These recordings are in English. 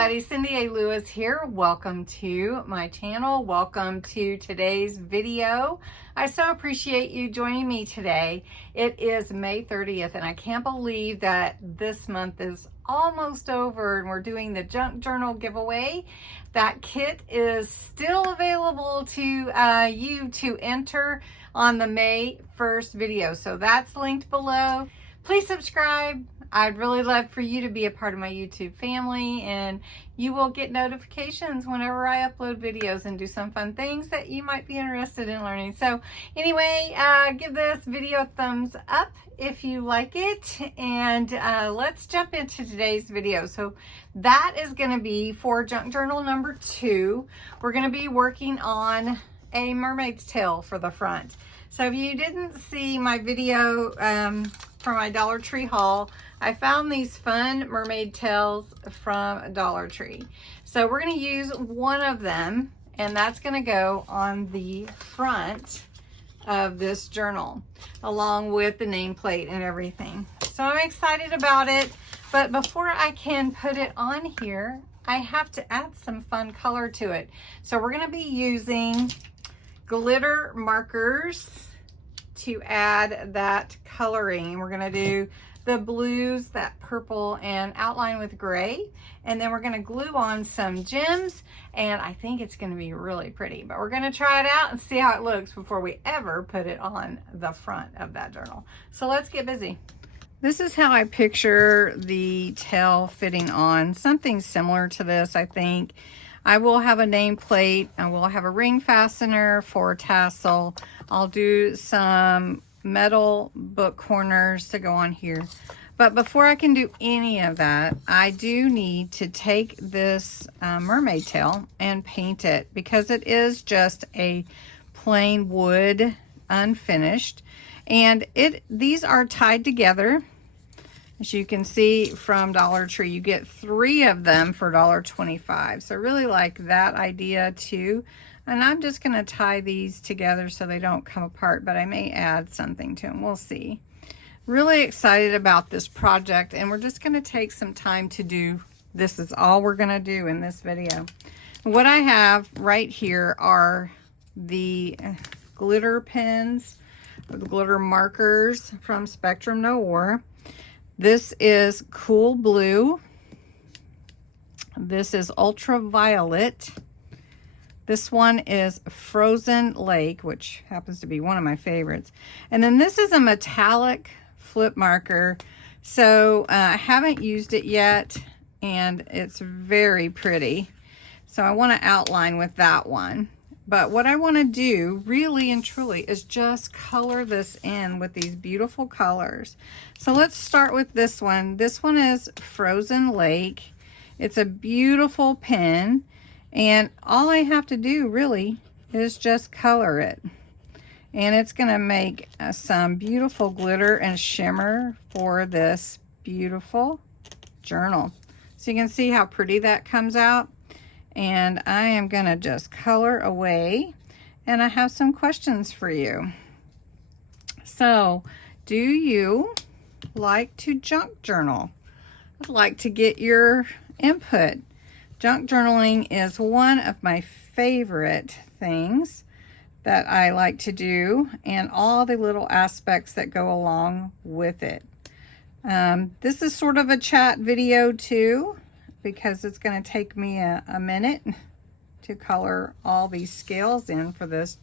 everybody, Cindy A. Lewis here. Welcome to my channel. Welcome to today's video. I so appreciate you joining me today. It is May 30th and I can't believe that this month is almost over and we're doing the junk journal giveaway. That kit is still available to you to enter on the May 1st video. So that's linked below. Please subscribe. I'd really love for you to be a part of my YouTube family, and you will get notifications whenever I upload videos and do some fun things that you might be interested in learning. So anyway, give this video a thumbs up if you like it, and let's jump into today's video. So that is going to be for junk journal number 2. We're going to be working on a mermaid's tail for the front. So if you didn't see my video for my Dollar Tree haul, I found these fun mermaid tails from Dollar Tree. So we're going to use one of them, and that's going to go on the front of this journal along with the nameplate and everything. So I'm excited about it, but before I can put it on here, I have to add some fun color to it. So we're going to be using glitter markers to add that coloring. We're going to do the blues, that purple, and outline with gray, and then we're going to glue on some gems, and I think it's going to be really pretty, but we're going to try it out and see how it looks before we ever put it on the front of that journal. So let's get busy. This is how I picture the tail fitting on, something similar to this. I think I will have a nameplate, I will have a ring fastener for a tassel. I'll do some metal book corners to go on here. But before I can do any of that, I do need to take this mermaid tail and paint it, because it is just a plain wood, unfinished. And these are tied together. As you can see from Dollar Tree, you get 3 of them for $1.25. So I really like that idea too. And I'm just going to tie these together so they don't come apart, but I may add something to them. We'll see. Really excited about this project, and we're just going to take some time to do. This is all we're going to do in this video. What I have right here are the glitter pens, the glitter markers from Spectrum Noir. This is Cool Blue. This is Ultraviolet. This one is Frozen Lake, which happens to be one of my favorites. And then this is a metallic flip marker. So I haven't used it yet, and it's very pretty. So I want to outline with that one. But what I want to do really and truly is just color this in with these beautiful colors. So let's start with this one. This one is Frozen Lake. It's a beautiful pen, and all I have to do really is just color it. And it's going to make some beautiful glitter and shimmer for this beautiful journal. So you can see how pretty that comes out. And I am going to just color away, and I have some questions for you. So, do you like to junk journal? I'd like to get your input. Junk journaling is one of my favorite things that I like to do, and all the little aspects that go along with it. This is sort of a chat video too, because it's going to take me a minute to color all these scales in for this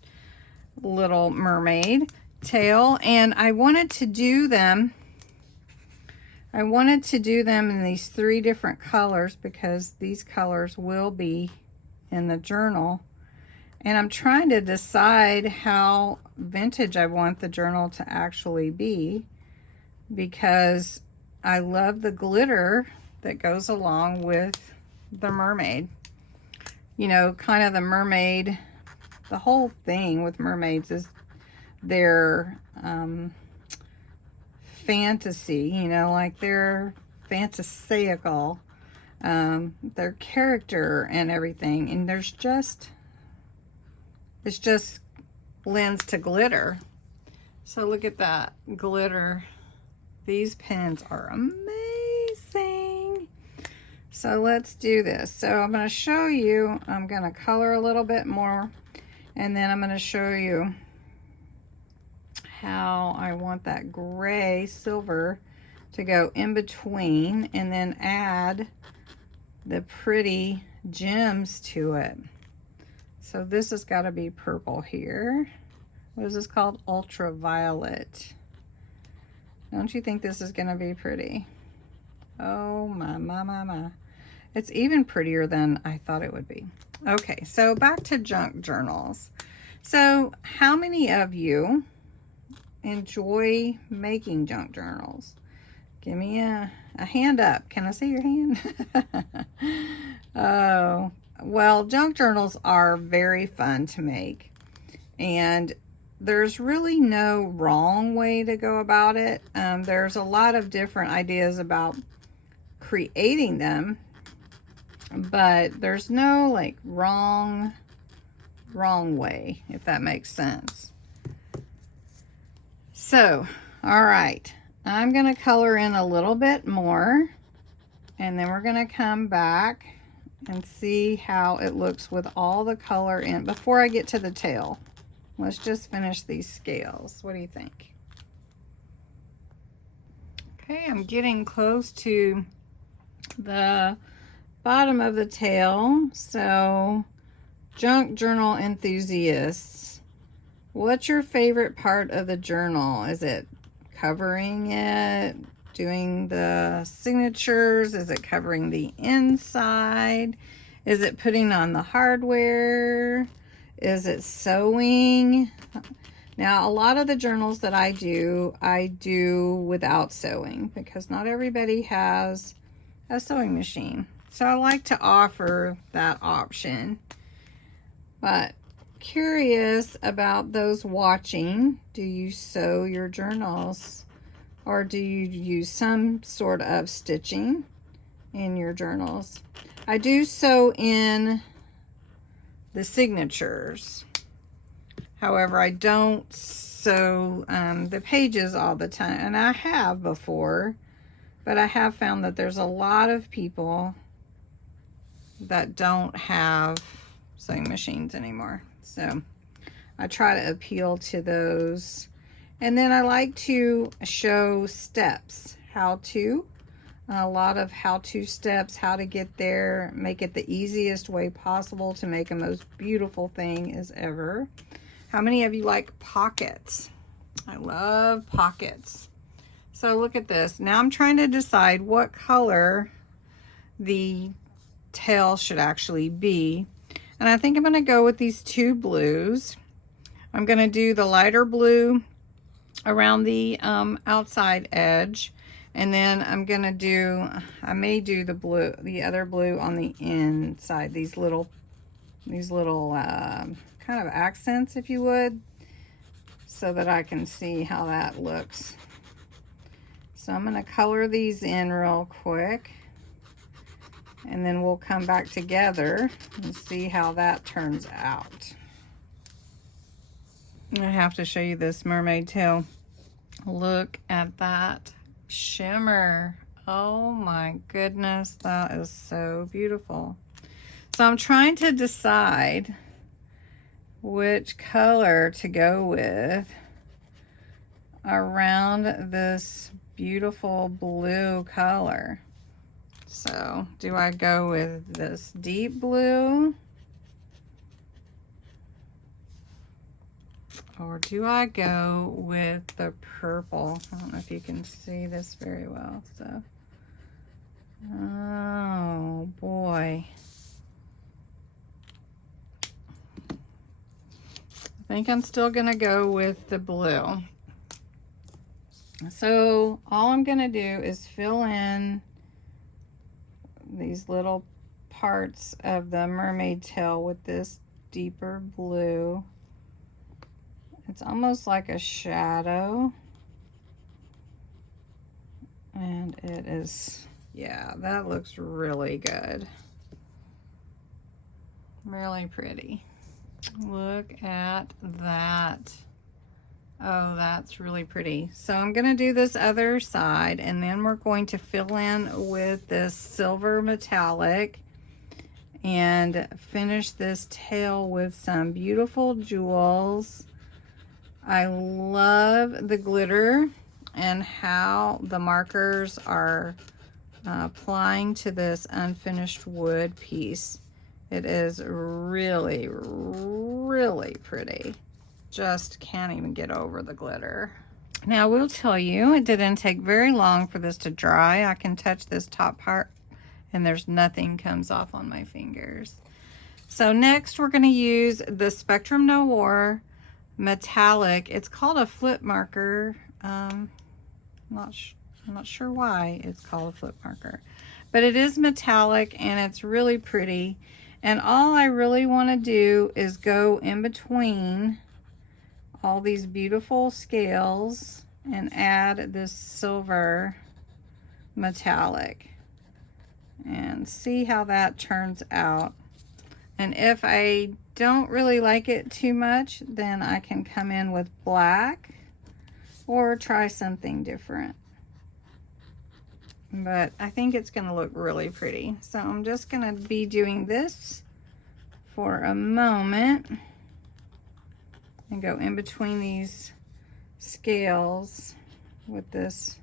little mermaid tail. And I wanted to do them in these 3 different colors, because these colors will be in the journal. And I'm trying to decide how vintage I want the journal to actually be, because I love the glitter that goes along with the mermaid. You know, kind of the mermaid, the whole thing with mermaids is their fantasy, you know, like their fantasical, their character and everything. And it's just lends to glitter. So look at that glitter. These pens are amazing. So let's do this. So I'm going to show you, I'm going to color a little bit more, and then I'm going to show you how I want that gray silver to go in between, and then add the pretty gems to it. So this has got to be purple here. What is this called? Ultraviolet. Don't you think this is going to be pretty? Oh my. It's even prettier than I thought it would be. Okay, so back to junk journals. So how many of you enjoy making junk journals? Give me a hand up. Can I see your hand? Oh, well, junk journals are very fun to make, and there's really no wrong way to go about it. There's a lot of different ideas about creating them, but there's no like wrong way, if that makes sense. So, all right, I'm gonna color in a little bit more, and then we're gonna come back and see how it looks with all the color in. Before I get to the tail, let's just finish these scales. What do you think? Okay, I'm getting close to the bottom of the tail. So, junk journal enthusiasts, what's your favorite part of the journal? Is it covering it, doing the signatures? Is it covering the inside? Is it putting on the hardware? Is it sewing? Now, a lot of the journals that I do without sewing, because not everybody has a sewing machine. So I like to offer that option. But curious about those watching, do you sew your journals, or do you use some sort of stitching in your journals? I do sew in the signatures. However, I don't sew the pages all the time, and I have before, but I have found that there's a lot of people that don't have sewing machines anymore. So I try to appeal to those. And then I like to show steps, how to, a lot of how-to steps, how to get there, make it the easiest way possible to make a most beautiful thing as ever. How many of you like pockets? I love pockets. So look at this. Now I'm trying to decide what color the tail should actually be. And I think I'm going to go with these two blues. I'm going to do the lighter blue around the outside edge, and then I'm going to do, I may do the other blue on the inside, these little kind of accents, if you would, so that I can see how that looks. So I'm going to color these in real quick, and then we'll come back together and see how that turns out. I have to show you this mermaid tail. Look at that shimmer. Oh my goodness, that is so beautiful. So I'm trying to decide which color to go with around this beautiful blue color. So do I go with this deep blue, or do I go with the purple? I don't know if you can see this very well. So, oh boy. I think I'm still gonna go with the blue. So all I'm gonna do is fill in these little parts of the mermaid tail with this deeper blue. It's almost like a shadow, and it is, yeah, that looks really good. Really pretty. Look at that. Oh, that's really pretty. So I'm going to do this other side, and then we're going to fill in with this silver metallic and finish this tail with some beautiful jewels. I love the glitter and how the markers are applying to this unfinished wood piece. It is really, really pretty. Just can't even get over the glitter. Now, I will tell you, it didn't take very long for this to dry. I can touch this top part and there's nothing comes off on my fingers. So next we're going to use the Spectrum Noir metallic. It's called a flip marker. I'm not sure why it's called a flip marker, but it is metallic and it's really pretty. And all I really want to do is go in between all these beautiful scales and add this silver metallic and see how that turns out. And if I don't really like it too much, then I can come in with black or try something different. But I think it's going to look really pretty. So I'm just going to be doing this for a moment and go in between these scales with this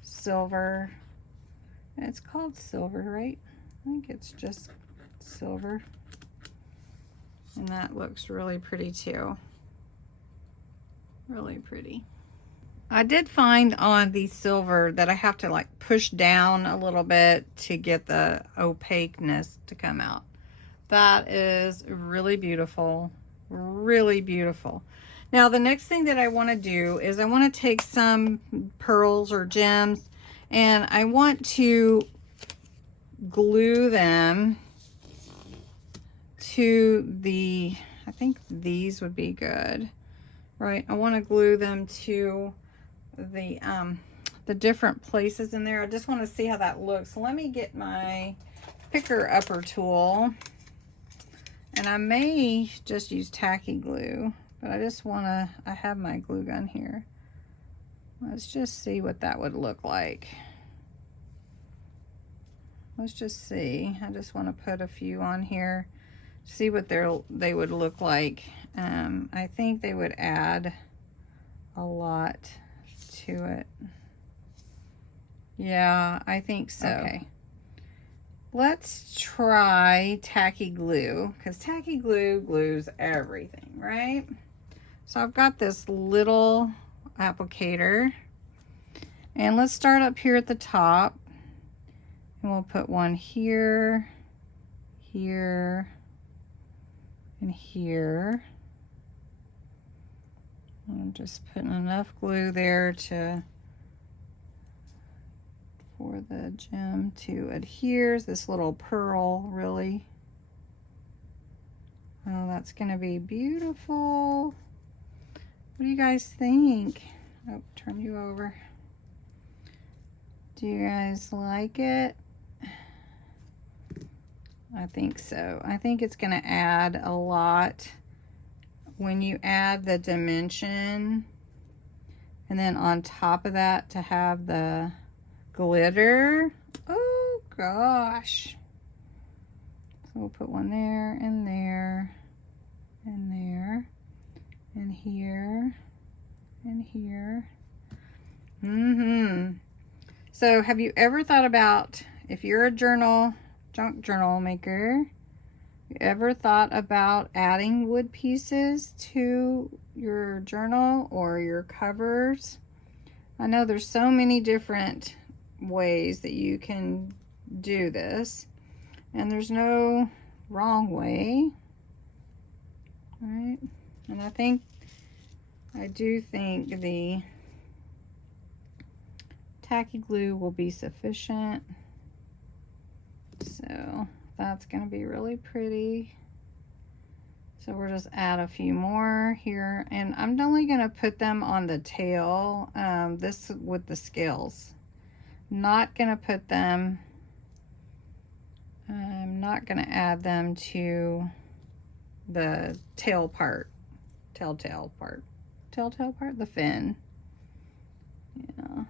silver. It's called silver, right? I think it's just silver. And that looks really pretty too. Really pretty. I did find on the silver that I have to like push down a little bit to get the opaqueness to come out. That is really beautiful. Really beautiful. Now the next thing that I want to do is I want to take some pearls or gems and I want to glue them to the, I think these would be good, right? I want to glue them to the different places in there. I just want to see how that looks. So let me get my picker upper tool, and I may just use tacky glue, but I just want to, I have my glue gun here. Let's just see what that would look like. Let's just see. I just want to put a few on here, see what they would look like. I think they would add a lot to it. Yeah, I think so. Okay. Let's try tacky glue, because tacky glue glues everything, right? So I've got this little applicator, and let's start up here at the top, and we'll put one here, here, and here. I'm just putting enough glue there for the gem to adhere. This little pearl, really. Oh, that's gonna be beautiful. What do you guys think? Oh, turn you over. Do you guys like it? I think so. I think it's gonna add a lot when you add the dimension, and then on top of that to have the glitter. Oh gosh. So we'll put one there and there and there and here and here. So have you ever thought about, if you're a junk journal maker, you ever thought about adding wood pieces to your journal or your covers? I know there's so many different ways that you can do this, and there's no wrong way, right? And I do think the tacky glue will be sufficient. So that's going to be really pretty. So we'll just add a few more here, and I'm only going to put them on the tail, this with the scales. Not going to put them, I'm not going to add them to the tail part, telltale part. telltale part? The fin. Yeah.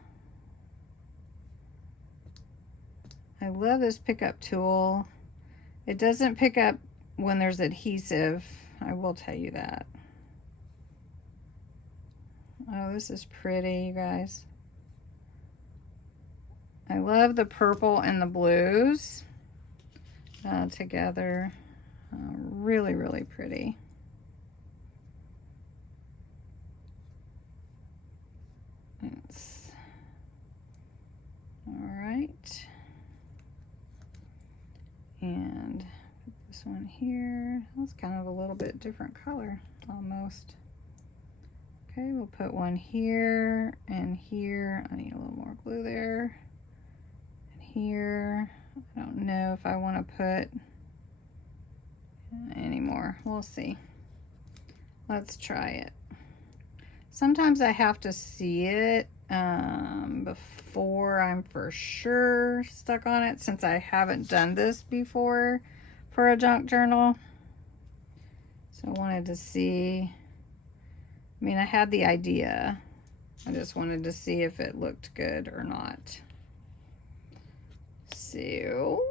I love this pickup tool. It doesn't pick up when there's adhesive, I will tell you that. Oh, this is pretty, you guys. I love the purple and the blues together. Really, really pretty. All right. And put this one here. That's kind of a little bit different color, almost. Okay, we'll put one here and here. I need a little more glue there. And here. I don't know if I want to put any more. We'll see. Let's try it. Sometimes I have to see it before I'm for sure stuck on it, since I haven't done this before for a junk journal. So I wanted to see. I mean, I had the idea. I just wanted to see if it looked good or not. So, here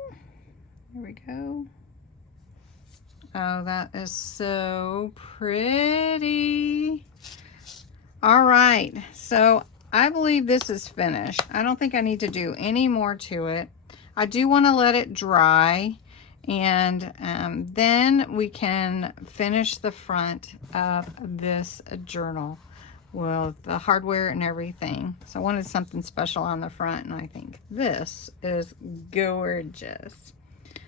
we go. Oh, that is so pretty. All right, so I believe this is finished. I don't think I need to do any more to it. I do want to let it dry, and then we can finish the front of this journal with the hardware and everything. So I wanted something special on the front, and I think this is gorgeous.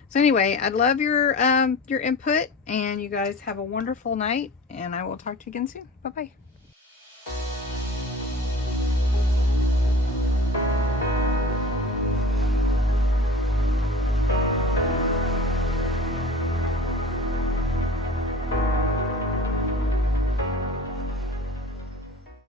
So anyway, I love your input, and you guys have a wonderful night, and I will talk to you again soon. Bye-bye.